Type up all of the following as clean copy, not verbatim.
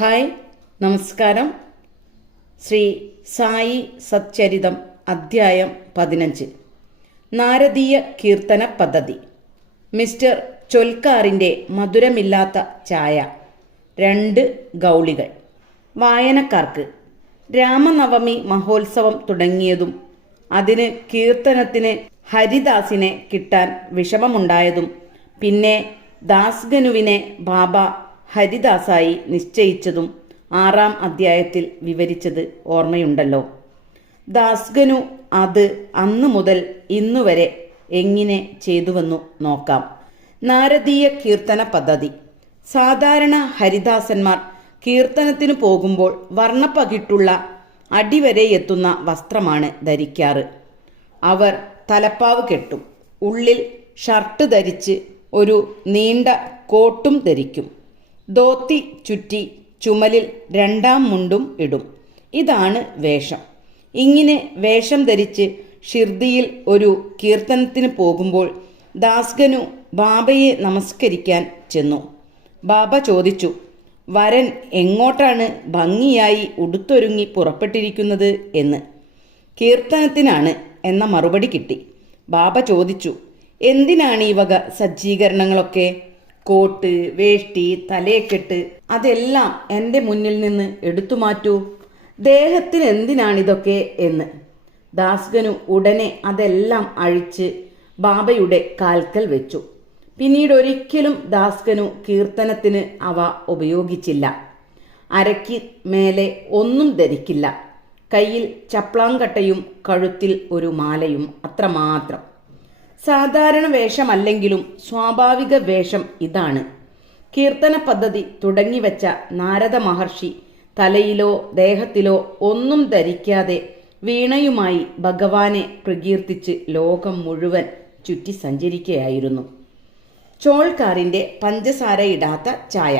Hi, നമസ്കാരം. ശ്രീ സായി സച്ചരിതം അധ്യായം 15 നാരദീയ കീർത്തന പദ്ധതി. മിസ്റ്റർ ചൊൽക്കാറിൻ്റെ മധുരമില്ലാത്ത ചായ. 2 ഗൗളികൾ. വായനക്കാർക്ക് രാമനവമി മഹോത്സവം തുടങ്ങിയതും അതിന് കീർത്തനത്തിന് ഹരിദാസിനെ കിട്ടാൻ വിഷമമുണ്ടായതും പിന്നെ ദാസ്ഗനുവിനെ ബാബ ഹരിദാസായി നിശ്ചയിച്ചതും 6-ാം അധ്യായത്തിൽ വിവരിച്ചത് ഓർമ്മയുണ്ടല്ലോ. ദാസ്ഗനു അത് അന്നു മുതൽ ഇന്നുവരെ എങ്ങനെ ചെയ്തുവെന്നു നോക്കാം. നാരദീയ കീർത്തന പദ്ധതി. സാധാരണ ഹരിദാസന്മാർ കീർത്തനത്തിനു പോകുമ്പോൾ വർണ്ണപ്പകിട്ടുള്ള അടിവരെ എത്തുന്ന വസ്ത്രമാണ് ധരിക്കാറ്. അവർ തലപ്പാവ് കെട്ടും, ഉള്ളിൽ ഷർട്ട് ധരിച്ച് ഒരു നീണ്ട കോട്ടും ധരിക്കും. ധോത്തി ചുറ്റി ചുമലിൽ 2-ാം മുണ്ടും ഇടും. ഇതാണ് വേഷം. ഇങ്ങനെ വേഷം ധരിച്ച് ഷിർദിയിൽ ഒരു കീർത്തനത്തിന് പോകുമ്പോൾ ദാസ്ഗനു ബാബയെ നമസ്കരിക്കാൻ ചെന്നു. ബാബ ചോദിച്ചു, വരൻ എങ്ങോട്ടാണ് ഭംഗിയായി ഉടുത്തൊരുങ്ങി പുറപ്പെട്ടിരിക്കുന്നത് എന്ന്. കീർത്തനത്തിനാണ് എന്ന മറുപടി കിട്ടി. ബാബ ചോദിച്ചു, എന്തിനാണ് ഈ വക സജ്ജീകരണങ്ങളൊക്കെ? കോട്ട്, വേഷ്ടി, തലയെക്കെട്ട് അതെല്ലാം എൻ്റെ മുന്നിൽ നിന്ന് എടുത്തു മാറ്റൂ. ദേഹത്തിന് എന്തിനാണിതൊക്കെ എന്ന്. ദാസ്ഗനു ഉടനെ അതെല്ലാം അഴിച്ച് ബാബയുടെ കാൽക്കൽ വെച്ചു. പിന്നീട് ഒരിക്കലും ദാസ്ഗനു കീർത്തനത്തിന് അവ ഉപയോഗിച്ചില്ല. അരയ്ക്ക് മേലെ ഒന്നും ധരിക്കില്ല. കയ്യിൽ ചപ്ലാങ്കട്ടയും കഴുത്തിൽ ഒരു മാലയും, അത്രമാത്രം. സാധാരണ വേഷമല്ലെങ്കിലും സ്വാഭാവിക വേഷം ഇതാണ്. കീർത്തന പദ്ധതി തുടങ്ങിവെച്ച നാരദ മഹർഷി തലയിലോ ദേഹത്തിലോ ഒന്നും ധരിക്കാതെ വീണയുമായി ഭഗവാനെ പ്രകീർത്തിച്ച് ലോകം മുഴുവൻ ചുറ്റി സഞ്ചരിക്കുകയായിരുന്നു. ചോൾക്കാറിൻ്റെ പഞ്ചസാരയിടാത്ത ചായ.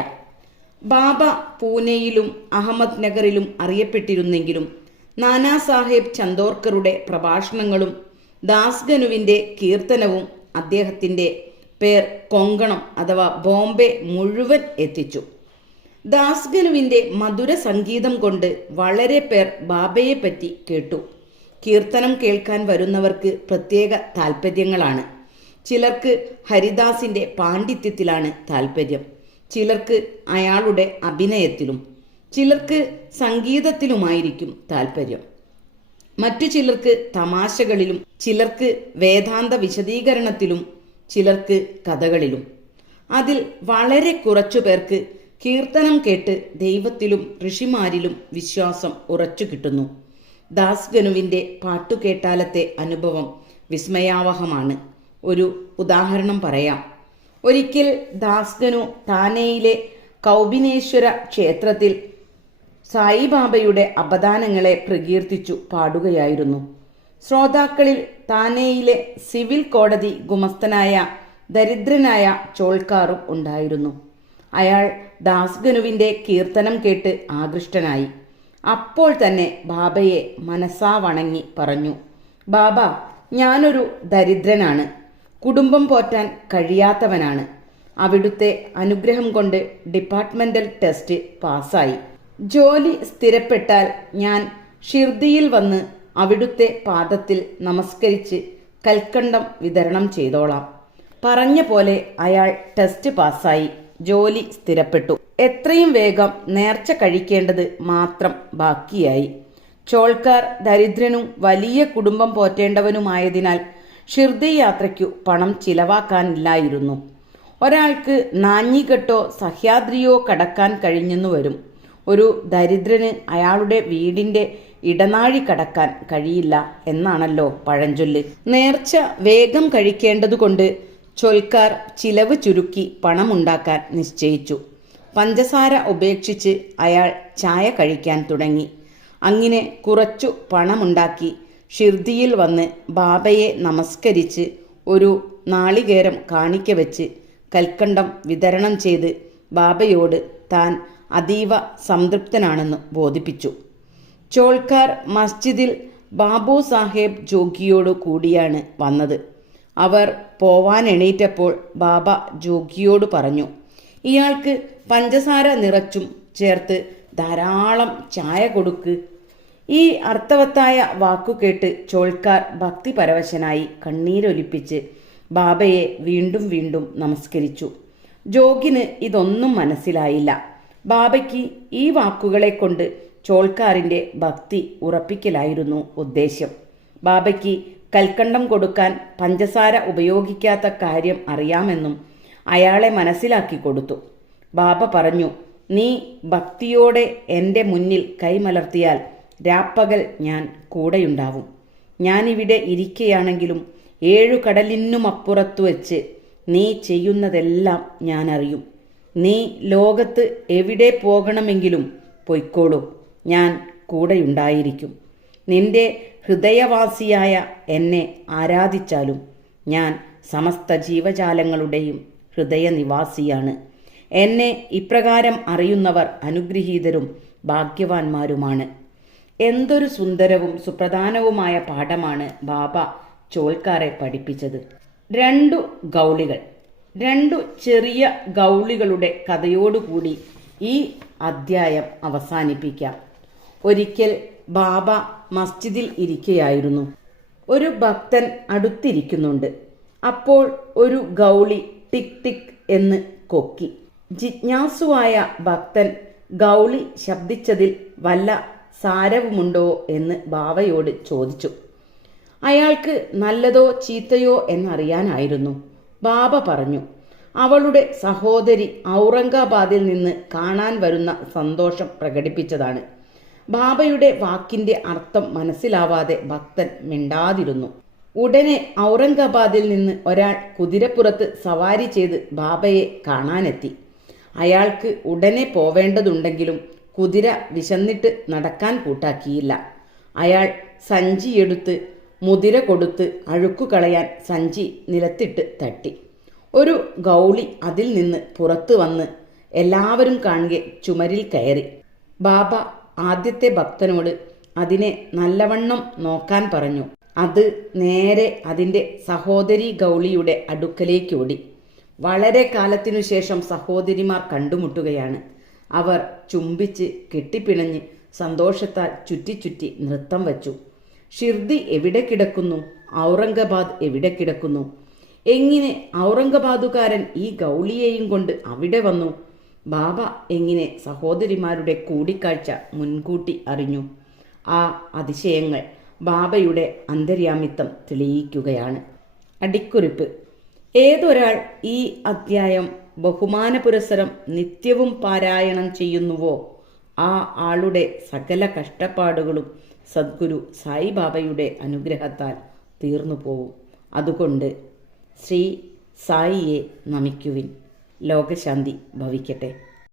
ബാബ പൂനെയിലും അഹമ്മദ് നഗറിലും അറിയപ്പെട്ടിരുന്നെങ്കിലും നാനാ സാഹേബ് ചന്ദോർക്കറുടെ പ്രഭാഷണങ്ങളും ദാസ്ഗനുവിൻ്റെ കീർത്തനവും അദ്ദേഹത്തിൻ്റെ പേർ കൊങ്കണം അഥവാ ബോംബെ മുഴുവൻ എത്തിച്ചു. ദാസ്ഗനുവിൻ്റെ മധുര സംഗീതം കൊണ്ട് വളരെ പേർ ബാബയെ പറ്റി കേട്ടു. കീർത്തനം കേൾക്കാൻ വരുന്നവർക്ക് പ്രത്യേക താൽപ്പര്യങ്ങളാണ്. ചിലർക്ക് ഹരിദാസിൻ്റെ പാണ്ഡിത്യത്തിലാണ് താൽപ്പര്യം, ചിലർക്ക് അയാളുടെ അഭിനയത്തിലും, ചിലർക്ക് സംഗീതത്തിലുമായിരിക്കും താൽപ്പര്യം. മറ്റു ചിലർക്ക് തമാശകളിലും, ചിലർക്ക് വേദാന്ത വിശദീകരണത്തിലും, ചിലർക്ക് കഥകളിലും. അതിൽ വളരെ കുറച്ചു പേർക്ക് കീർത്തനം കേട്ട് ദൈവത്തിലും ഋഷിമാരിലും വിശ്വാസം ഉറച്ചു കിട്ടുന്നു. ദാസ്ഗനുവിൻ്റെ പാട്ടുകേട്ടാലത്തെ അനുഭവം വിസ്മയാവഹമാണ്. ഒരു ഉദാഹരണം പറയാം. ഒരിക്കൽ ദാസ്ഗനു താനെയിലെ കൗബിനേശ്വര ക്ഷേത്രത്തിൽ സായിബാബയുടെ അപദാനങ്ങളെ പ്രകീർത്തിച്ചു പാടുകയായിരുന്നു. ശ്രോതാക്കളിൽ താനെയിലെ സിവിൽ കോടതി ഗുമസ്തനായ ദരിദ്രനായ ചോൾക്കാറും ഉണ്ടായിരുന്നു. അയാൾ ദാസ്ഗനുവിൻ്റെ കീർത്തനം കേട്ട് ആകൃഷ്ടനായി. അപ്പോൾ തന്നെ ബാബയെ മനസ്സാ വണങ്ങി പറഞ്ഞു, ബാബ, ഞാനൊരു ദരിദ്രനാണ്, കുടുംബം പോറ്റാൻ കഴിയാത്തവനാണ്. അവിടുത്തെ അനുഗ്രഹം കൊണ്ട് ഡിപ്പാർട്ട്മെന്റൽ ടെസ്റ്റ് പാസ്സായി. ജോലി സ്ഥിരപ്പെട്ടാൽ ഞാൻ ഷിർദിയിൽ വന്ന് അവിടുത്തെ പാദത്തിൽ നമസ്കരിച്ച് കൽക്കണ്ടം വിതരണം ചെയ്തോളാം. പറഞ്ഞ പോലെ അയാൾ ടെസ്റ്റ് പാസ്സായി, ജോലി സ്ഥിരപ്പെട്ടു. എത്രയും വേഗം നേർച്ച കഴിക്കേണ്ടത് മാത്രം ബാക്കിയായി. ചോൾക്കാർ ദരിദ്രനും വലിയ കുടുംബം പോറ്റേണ്ടവനുമായതിനാൽ ഷിർദി യാത്രയ്ക്കു പണം ചിലവാക്കാനില്ലായിരുന്നു. ഒരാൾക്ക് നാഞ്ഞികെട്ടോ സഹ്യാദ്രിയോ കടക്കാൻ കഴിഞ്ഞെന്നു വരും. ഒരു ദരിദ്രന് അയാളുടെ വീടിൻ്റെ ഇടനാഴി കടക്കാൻ കഴിയില്ല എന്നാണല്ലോ പഴഞ്ചൊല്ല്. നേർച്ച വേഗം കഴിക്കേണ്ടതുകൊണ്ട് ചൊൽക്കാർ ചിലവ് ചുരുക്കി പണമുണ്ടാക്കാൻ നിശ്ചയിച്ചു. പഞ്ചസാര ഉപേക്ഷിച്ച് അയാൾ ചായ കഴിക്കാൻ തുടങ്ങി. അങ്ങനെ കുറച്ചു പണമുണ്ടാക്കി ഷിർദിയിൽ വന്ന് ബാബയെ നമസ്കരിച്ച് ഒരു നാളികേരം കാണിക്ക വെച്ച് കൽക്കണ്ടം വിതരണം ചെയ്ത് ബാബയോട് താൻ അതീവ സംതൃപ്തനാണെന്ന് ബോധിപ്പിച്ചു. ചോൾക്കാർ മസ്ജിദിൽ ബാബു സാഹേബ് ജോഗിയോടു കൂടിയാണ് വന്നത്. അവർ പോവാൻ എണീറ്റപ്പോൾ ബാബ ജോഗിയോട് പറഞ്ഞു, ഇയാൾക്ക് പഞ്ചസാര നിറച്ചും ചേർത്ത് ധാരാളം ചായ കൊടുക്ക്. ഈ അർത്ഥവത്തായ വാക്കു കേട്ട് ചോൾക്കാർ ഭക്തിപരവശനായി കണ്ണീരൊലിപ്പിച്ച് ബാബയെ വീണ്ടും വീണ്ടും നമസ്കരിച്ചു. ജോഗിന് ഇതൊന്നും മനസ്സിലായില്ല. ബാബയ്ക്ക് ഈ വാക്കുകളെ കൊണ്ട് ചോൾക്കാറിൻ്റെ ഭക്തി ഉറപ്പിക്കലായിരുന്നു ഉദ്ദേശ്യം. ബാബയ്ക്ക് കൽക്കണ്ടം കൊടുക്കാൻ പഞ്ചസാര ഉപയോഗിക്കാത്ത കാര്യം അറിയാമെന്നും അയാളെ മനസ്സിലാക്കി കൊടുത്തു. ബാബ പറഞ്ഞു, നീ ഭക്തിയോടെ എൻ്റെ മുന്നിൽ കൈമലർത്തിയാൽ രാപ്പകൽ ഞാൻ കൂടെയുണ്ടാവും. ഞാനിവിടെ ഇരിക്കുകയാണെങ്കിലും 7 കടലിനുമപ്പുറത്തു വെച്ച് നീ ചെയ്യുന്നതെല്ലാം ഞാൻ അറിയും. നീ ലോകത്ത് എവിടെ പോകണമെങ്കിലും പൊയ്ക്കോളൂ, ഞാൻ കൂടെയുണ്ടായിരിക്കും. നിന്റെ ഹൃദയവാസിയായ എന്നെ ആരാധിച്ചാലും ഞാൻ സമസ്ത ജീവജാലങ്ങളുടെയും ഹൃദയനിവാസിയാണ്. എന്നെ ഇപ്രകാരം അറിയുന്നവർ അനുഗ്രഹീതരും ഭാഗ്യവാന്മാരുമാണ്. എന്തൊരു സുന്ദരവും സുപ്രധാനവുമായ പാഠമാണ് ബാബ ചോൾക്കാരെ പഠിപ്പിച്ചത്. 2 ഗൗളികൾ, 2 ചെറിയ ഗൗളികളുടെ കഥയോടുകൂടി ഈ അദ്ധ്യായം അവസാനിപ്പിക്കാം. ഒരിക്കൽ ബാബ മസ്ജിദിൽ ഇരിക്കുകയായിരുന്നു. ഒരു ഭക്തൻ അടുത്തിരിക്കുന്നുണ്ട്. അപ്പോൾ ഒരു ഗൗളി ടിക് ടിക് എന്ന് കൊക്കി. ജിജ്ഞാസുവായ ഭക്തൻ ഗൗളി ശബ്ദിച്ചതിൽ വല്ല സാരവുമുണ്ടോ എന്ന് ബാബയോട് ചോദിച്ചു. അയാൾക്ക് നല്ലതോ ചീത്തയോ എന്നറിയാനായിരുന്നു. ബാബ പറഞ്ഞു, അവളുടെ സഹോദരി ഔറംഗാബാദിൽ നിന്ന് കാണാൻ വരുന്ന സന്തോഷം പ്രകടിപ്പിച്ചതാണ്. ബാബയുടെ വാക്കിന്റെ അർത്ഥം മനസ്സിലാവാതെ ഭക്തൻ മിണ്ടാതിരുന്നു. ഉടനെ ഔറംഗാബാദിൽ നിന്ന് ഒരാൾ കുതിരപ്പുറത്ത് സവാരി ചെയ്ത് ബാബയെ കാണാനെത്തി. അയാൾക്ക് ഉടനെ പോവേണ്ടതുണ്ടെങ്കിലും കുതിര വിശന്നിട്ട് നടക്കാൻ കൂട്ടാക്കിയില്ല. അയാൾ സഞ്ചിയെടുത്ത് മുതിര കൊടുത്ത് അഴുക്കു കളയാൻ സഞ്ചി നിലത്തിട്ട് തട്ടി. ഒരു ഗൗളി അതിൽ നിന്ന് പുറത്തു വന്ന് എല്ലാവരും കാണുകെ ചുമരിൽ കയറി. ബാബ ആദ്യത്തെ ഭക്തനോട് അതിനെ നല്ലവണ്ണം നോക്കാൻ പറഞ്ഞു. അത് നേരെ അതിൻ്റെ സഹോദരി ഗൗളിയുടെ അടുക്കലേക്കോടി. വളരെ കാലത്തിനു ശേഷം സഹോദരിമാർ കണ്ടുമുട്ടുകയാണ്. അവർ ചുംബിച്ച് കെട്ടിപ്പിണഞ്ഞ് സന്തോഷത്താൽ ചുറ്റി ചുറ്റി നൃത്തം വച്ചു. ഷിർദി എവിടെ കിടക്കുന്നു? ഔറംഗാബാദ് എവിടെ കിടക്കുന്നു? എങ്ങനെ ഔറംഗാബാദുകാരൻ ഈ ഗൗളിയെയും കൊണ്ട് അവിടെ വന്നു? ബാബ എങ്ങനെ സഹോദരിമാരുടെ കൂടിക്കാഴ്ച മുൻകൂട്ടി അറിഞ്ഞു? ആ അതിശയങ്ങൾ ബാബയുടെ അന്തര്യാമിത്വം തെളിയിക്കുകയാണ്. അടിക്കുറിപ്പ്: ഏതൊരാൾ ഈ അധ്യായം ബഹുമാനപുരസ്സരം നിത്യവും പാരായണം ചെയ്യുന്നുവോ ആ ആളുടെ സകല കഷ്ടപ്പാടുകളും സദ്ഗുരു സായിബാബയുടെ അനുഗ്രഹത്താൽ തീർന്നു പോവും. അതുകൊണ്ട് ശ്രീ സായിയെ നമിക്കുവിൻ. ലോകശാന്തി ഭവിക്കട്ടെ.